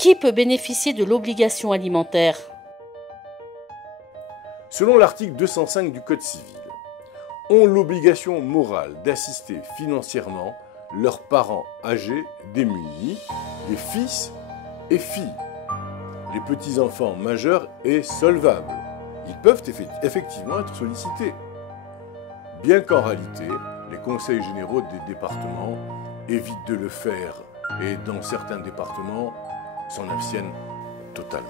Qui peut bénéficier de l'obligation alimentaire? Selon l'article 205 du Code civil, ont l'obligation morale d'assister financièrement leurs parents âgés démunis, les fils et filles, les petits-enfants majeurs et solvables. Ils peuvent effectivement être sollicités, bien qu'en réalité, les conseils généraux des départements évitent de le faire et dans certains départements s'en abstiennent totalement.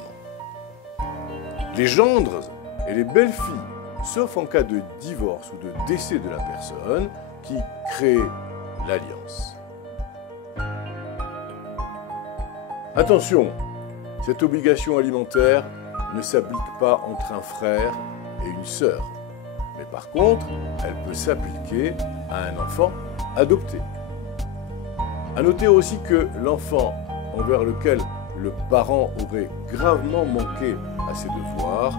Les gendres et les belles-filles, sauf en cas de divorce ou de décès de la personne qui crée l'alliance. Attention, cette obligation alimentaire ne s'applique pas entre un frère et une sœur, mais par contre, elle peut s'appliquer à un enfant adopté. À noter aussi que l'enfant envers lequel le parent aurait gravement manqué à ses devoirs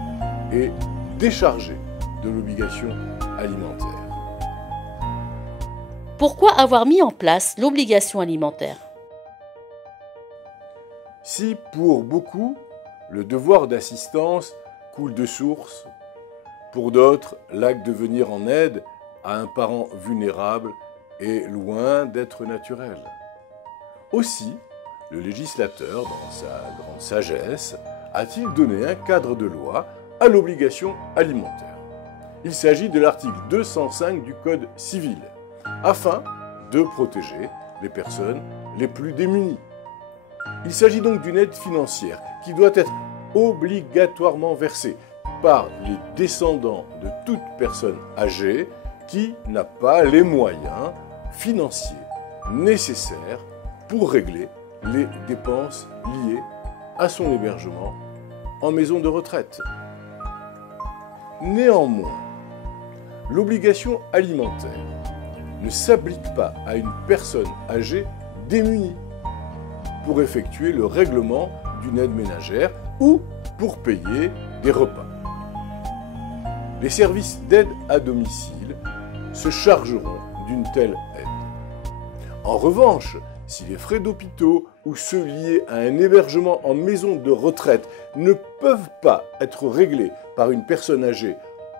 est déchargé de l'obligation alimentaire. Pourquoi avoir mis en place l'obligation alimentaire? Si pour beaucoup, le devoir d'assistance coule de source, pour d'autres, l'acte de venir en aide à un parent vulnérable est loin d'être naturel. Aussi, le législateur, dans sa grande sagesse, a-t-il donné un cadre de loi à l'obligation alimentaire. Il s'agit de l'article 205 du Code civil, afin de protéger les personnes les plus démunies. Il s'agit donc d'une aide financière qui doit être obligatoirement versée par les descendants de toute personne âgée qui n'a pas les moyens financiers nécessaires pour régler les dépenses liées à son hébergement en maison de retraite. Néanmoins, l'obligation alimentaire ne s'applique pas à une personne âgée démunie pour effectuer le règlement d'une aide ménagère ou pour payer des repas. Les services d'aide à domicile se chargeront d'une telle aide. En revanche, si les frais d'hôpitaux ou ceux liés à un hébergement en maison de retraite ne peuvent pas être réglés par une personne âgée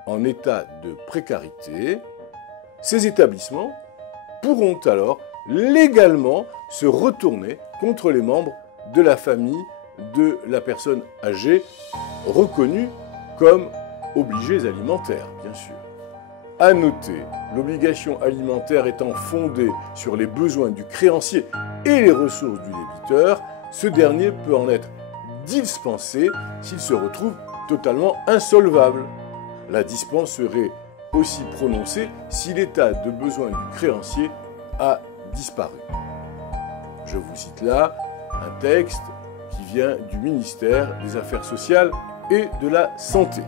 en état de précarité, ces établissements pourront alors légalement se retourner contre les membres de la famille de la personne âgée reconnue comme obligés alimentaires, bien sûr. À noter, l'obligation alimentaire étant fondée sur les besoins du créancier et les ressources du débiteur, ce dernier peut en être dispensé s'il se retrouve totalement insolvable. La dispense serait aussi prononcée si l'état de besoin du créancier a disparu. Je vous cite là un texte qui vient du ministère des Affaires sociales et de la Santé.